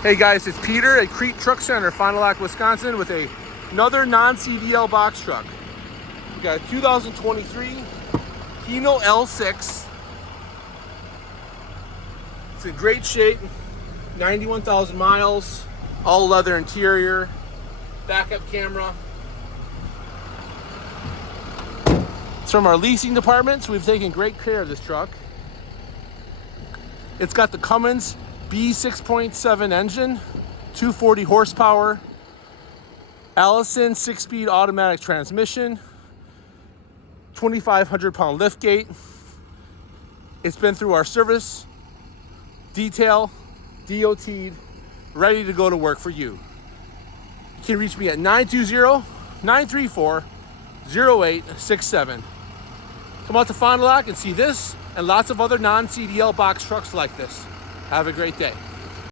Hey guys, it's Peter at Kriete Truck Center, Fond du Lac, Wisconsin, with another non-CDL box truck. We got a 2023 Hino L6. It's in great shape, 91,000 miles, all leather interior, backup camera. It's from our leasing department, so we've taken great care of this truck. It's got the Cummins B6.7 engine, 240 horsepower, Allison 6-speed automatic transmission, 2,500 pound lift gate. It's been through our service, detail, DOT'd, ready to go to work for you. You can reach me at 920-934-0867. Come out to Fond du Lac and see this and lots of other non-CDL box trucks like this. Have a great day.